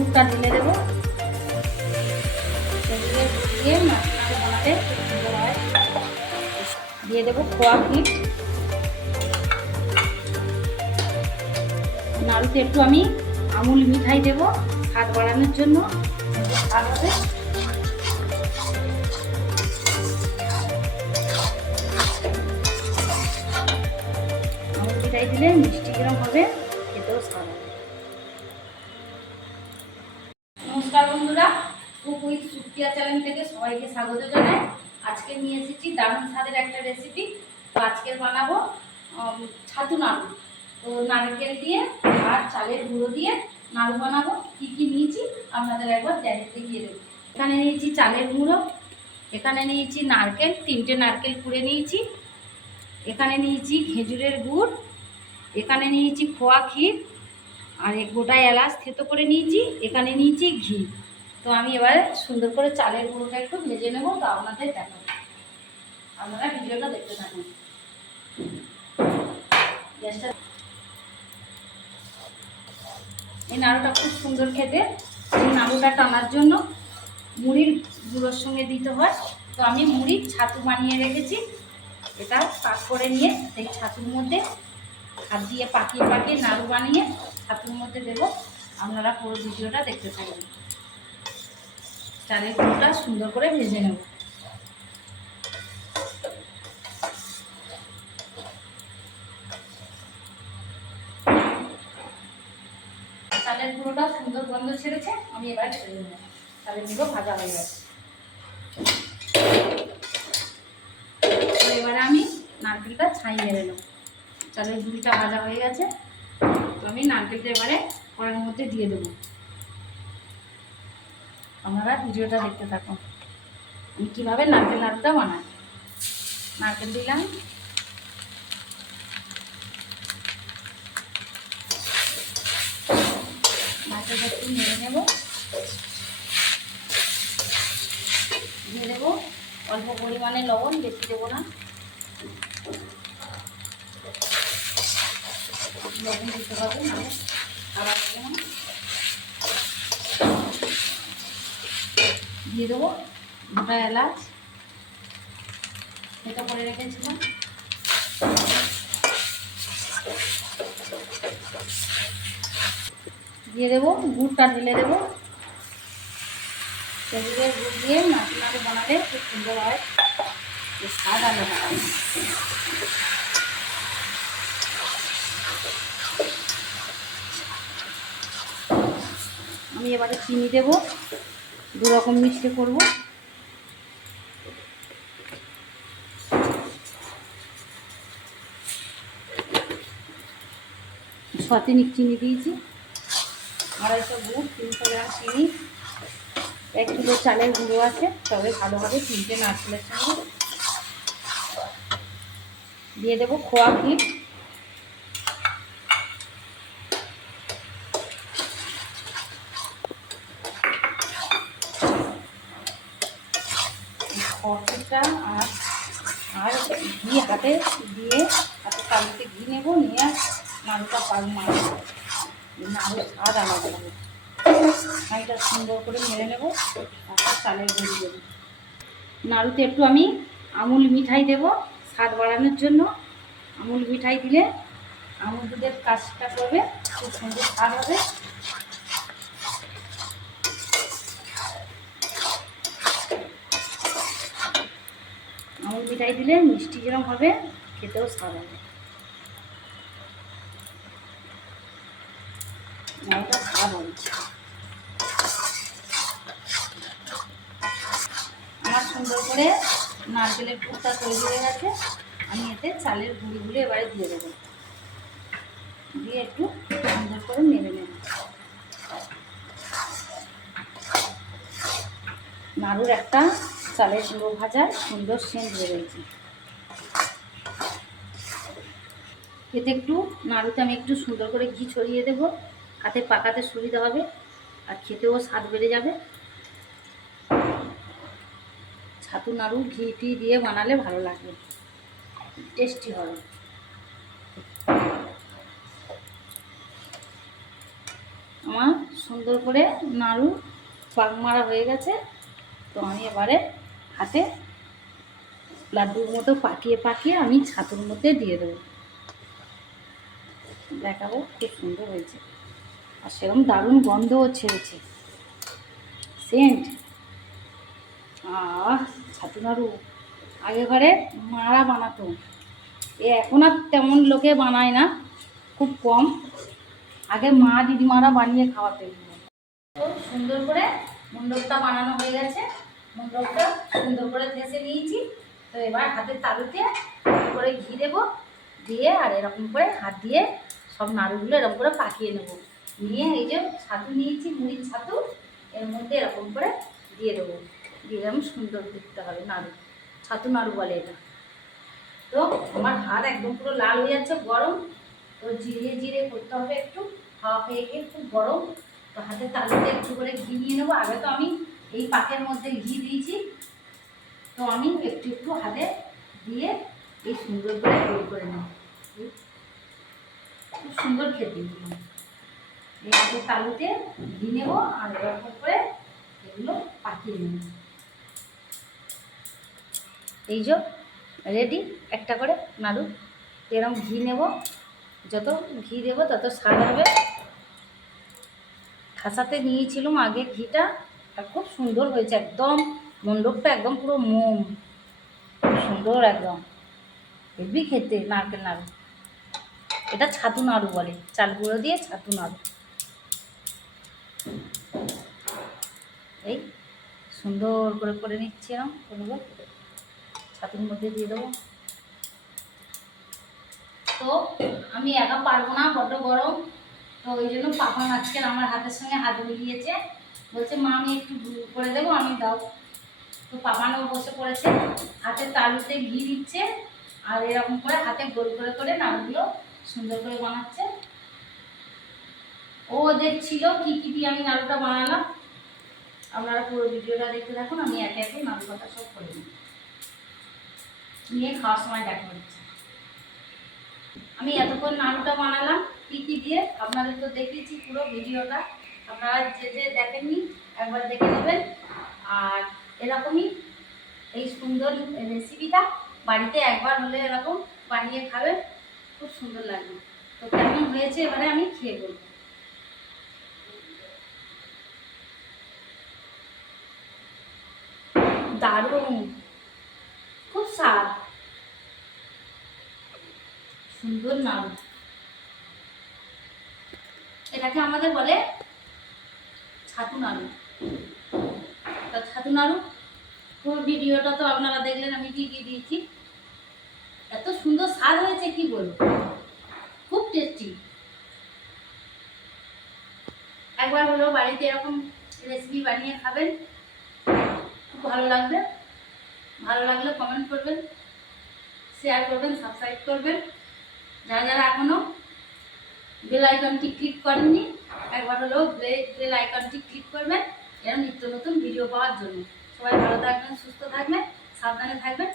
গুড়টা ঢেলে দেবো। খেজুরের গুড় দিয়ে নাড়ু বানালে খুব সুন্দর হয়। দিয়ে দেবো খোয়া ক্ষীর। নাড়ুতে একটু আমি আমুল মিঠাই দেবো স্বাদ বাড়ানোর জন্য, স্বাদ হবে। আমুল মিঠাই দিলে মিষ্টি যেরকম হবে খেতেও স্বাদ হবে। নমস্কার বন্ধুরা, কুক উইথ সুপ্রিয়া চ্যানেল থেকে সবাইকে স্বাগত জানাই। আজকে নিয়ে এসেছি দারুণ স্বাদের একটা রেসিপি। তো আজকে বানাবো ছাতু নাড়ু। তো নারকেল দিয়ে আর চালের গুঁড়ো দিয়ে নাড়ু বানাবো। কি কি নিয়েছি আপনাদের একবার দেখিয়ে দেবো। এখানে নিয়েছি চালের গুঁড়ো, এখানে নিয়েছি নারকেল, 3টে নারকেল কুড়ে নিয়েছি, এখানে নিয়েছি খেজুরের গুড়, এখানে নিয়েছি খোয়া ক্ষীর, আর গোটা এলাচ থেতো করে নিয়েছি, এখানে নিয়েছি ঘি। তো আমি এবারে সুন্দর করে চালের গুঁড়োটা একটু ভেজে নেবো, তো আপনাদের দেখাবো। আপনারা ভিডিওটা দেখতে থাকুন। গ্যাসটা, এই নাড়ুটা খুব সুন্দর খেতে। এই নাড়ুটা টানার জন্য মুড়ির গুঁড়োর সঙ্গে দিতে হয়। তো আমি মুড়ির ছাতু বানিয়ে রেখেছি, এটা পাক করে নিয়ে সেই ছাতুর মধ্যে হাত দিয়ে পাকিয়ে পাকিয়ে নাড়ু বানিয়ে ছাতুর মধ্যে দেবো। আপনারা পুরো ভিডিওটা দেখতে থাকবেন। চালের গুঁড়োটা সুন্দর করে ভেজে নেব। চালের গুঁড়োটা সুন্দর গন্ধ ছেড়েছে, আমি এবার ছেড়ে নেব। চালের গুঁড়ো ভাজা হয়ে গেছে। এবারে আমি নারকেলটা ছাই মেরে নেব। চালের গুঁড়িটা ভাজা হয়ে গেছে, তো আমি নারকেলটা এবারে কড়াইয়ের মধ্যে দিয়ে দেবো। আপনারা ভিডিওটা দেখতে থাকুন আমি কীভাবে নারকেল নাড়ুটা বানাই। নারকেল দিলাম, নারকেলটা একটু নেড়ে নেব। দিয়ে দেবো অল্প পরিমাণে লবণ, বেশি দেবো না। লবণ দিতে হবে, নাহলে খাবার দেবো না। দিয়ে দেবো গোটা এলাচ এটা করে রেখেছিলাম। দিয়ে দেবো গুড়টা ঢেলে দেবো। খেজুরের গুড় দিয়ে নাড়ু বানালে খুব সুন্দর হয়, স্বাদ আলাদা হয়। আমি এবারে চিনি দেবো, 2 রকম মিষ্টি করব। সতেনিক চিনি দিয়েছি, 250 গুড়, 300 গ্রাম চিনি, 1 কিলো চালের গুঁড়ো আছে। তবে ভালোভাবে 3টে নারকেলের সঙ্গে দিয়ে দেবো খোয়া ক্ষীর। খড়টা আর ঘি হাতে দিয়ে, হাতে তালুতে ঘি নেব, নিয়ে নাড়ুটা মারবো। নাড়ু স্বাদ আলাদা হবে। এটা সুন্দর করে মেরে নেব, তারপর চালের গুঁড়ি দেবো। নাড়ুতে একটু আমি আমুল মিঠাই দেব স্বাদ বাড়ানোর জন্য। আমুল মিঠাই দিলে আমুল দুধের কাজটা করবে, খুব সুন্দর স্বাদ হবে। আমুল মিঠাই দিলে মিষ্টি যেরকম হবে খেতেও স্বাদ হবে। নাড়ুটা স্বাদ হবে। আমার সুন্দর করে নারকেলের পুরটা তৈরি হয়ে গেছে। আমি এতে চালের গুঁড়িগুলো এবারে দিয়ে দেবো, দিয়ে একটু সুন্দর করে নেড়ে নেব। নাড়ুর একটা চালের গুঁড়ো ভাজার সুন্দর সেন্ট বেরোয়েছে। এতে একটু নাড়ুতে আমি একটু সুন্দর করে ঘি ছড়িয়ে দেবো, হাতে পাকাতে সুবিধা হবে আর খেতেও স্বাদ বেড়ে যাবে। ছাতু নাড়ু ঘি টি দিয়ে বানালে ভালো লাগবে, টেস্টি হবে। আমার সুন্দর করে নাড়ু পাক মারা হয়ে গেছে। তো আমি এবারে হাতে লাড্ডুর মতো পাকিয়ে পাকিয়ে আমি ছাতুর মধ্যে দিয়ে দেবো, দেখাবো খুব সুন্দর হয়েছে। আর সেরকম দারুণ গন্ধও ছেড়েছে, সেন্ট। ছাতু নাড়ু আগে ঘরে মারা বানাতো, এখন আর তেমন লোকে বানায় না, খুব কম। আগে মা দিদিমারা বানিয়ে খাওয়াতে। তো সুন্দর করে মণ্ডপটা বানানো হয়ে গেছে, মণ্ডপটা সুন্দর করে ঘেঁষে নিয়েছি। তো এবার হাতের তালুতে করে ঘি দেবো, দিয়ে আর এরকম করে হাত দিয়ে সব নাড়ুগুলো এরকম করে পাকিয়ে নেব। নিয়ে এই যে ছাতু নিয়েছি, মুড়ির ছাতু, এর মধ্যে এরকম করে দিয়ে দেবো। দিয়ে এরকম সুন্দর দেখতে হবে নাড়ু, ছাতু নাড়ু বলে এটা। তো আমার হাত একদম পুরো লাল হয়ে যাচ্ছে, গরম। তো জিরে জিরে করতে হবে একটু, হাওয়া খেয়ে খেয়ে খুব গরম। তো হাতের তালুতে একটু করে ঘি নিয়ে নেবো। আগে তো আমি এই পাকের মধ্যে ঘি দিয়েছি, তো আমি একটু একটু হাতে দিয়ে এই সুন্দর করে গোল করে নেব। খুব সুন্দর খেতে এই হাতের তালুতে ঘি নেবো আর এরকম করে এগুলো পাকিয়ে নেব। এই যে রেডি একটা করে নাড়ু। এরকম ঘি নেব, যত ঘি দেবো তত স্বাদ হবে। খাসাতে নিয়েছিলাম আগে ঘিটা, আর খুব সুন্দর হয়েছে, একদম মণ্ডপটা একদম পুরো মোম, খুব সুন্দর একদম হেভি খেতে নারকেল নাড়ু। এটা ছাতু নাড়ু বলে, চাল গুঁড়ো দিয়ে ছাতু নাড়ু। এই সুন্দর করে করে নিচ্ছি, এরকম করবো, ছাতুর মধ্যে দিয়ে দেবো। তো আমি একা পারবো না, বড্ড গরম। তো ওই জন্য পাপান আজকে আমার হাতের সঙ্গে হাত মিলিয়েছে, বলছে মা আমি একটু করে দেবো, আমি দাও। তো পাপানও বসে পড়েছে, হাতে তালুতে ঘি দিচ্ছে আর এরকম করে হাতে গোল করে করে নাড়ুগুলো সুন্দর করে বানাচ্ছে। ও দেখছিল কী কী দিয়ে আমি নাড়ুটা বানালাম। আপনারা পুরো ভিডিওটা দেখতে থাকুন, আমি একে একে নাড়ু কথা সব করে নিয়ে খাওয়ার সময় দেখা হচ্ছে। আমি এতক্ষণ নাড়ুটা বানালাম কী কী দিয়ে, আপনাদের তো দেখিয়েছি পুরো ভিডিওটা। আপনারা যে যে দেখেননি একবার দেখে নেবেন। আর এরকমই এই সুন্দর রেসিপিটা বাড়িতে একবার হলে এরকম বানিয়ে খাবেন, খুব সুন্দর লাগবে। তো কেমন হয়েছে এবারে আমি খেয়ে বলবো। দারুণ, খুব স্বাদ, সুন্দর নাড়ু। এটাকে আমাদের বলে ছাতু নাড়ু। তা ছাতু নাড়ু পুরো ভিডিওটা তো আপনারা দেখলেন আমি কী কী দিয়েছি। এত সুন্দর স্বাদ হয়েছে কি বলবো, খুব টেস্টি। একবার হলেও বাড়িতে এরকম রেসিপি বানিয়ে খাবেন, খুব ভালো লাগবে। ভালো লাগলে কমেন্ট করবেন, শেয়ার করবেন, সাবস্ক্রাইব করবেন। যারা যারা এখনও বেল আইকনটি ক্লিক করেননি একবার হলেও বেল আইকনটি ক্লিক করবেন, এরকম নিত্য নতুন ভিডিও পাওয়ার জন্য। সবাই ভালো থাকবেন, সুস্থ থাকবেন, সাবধানে থাকবেন।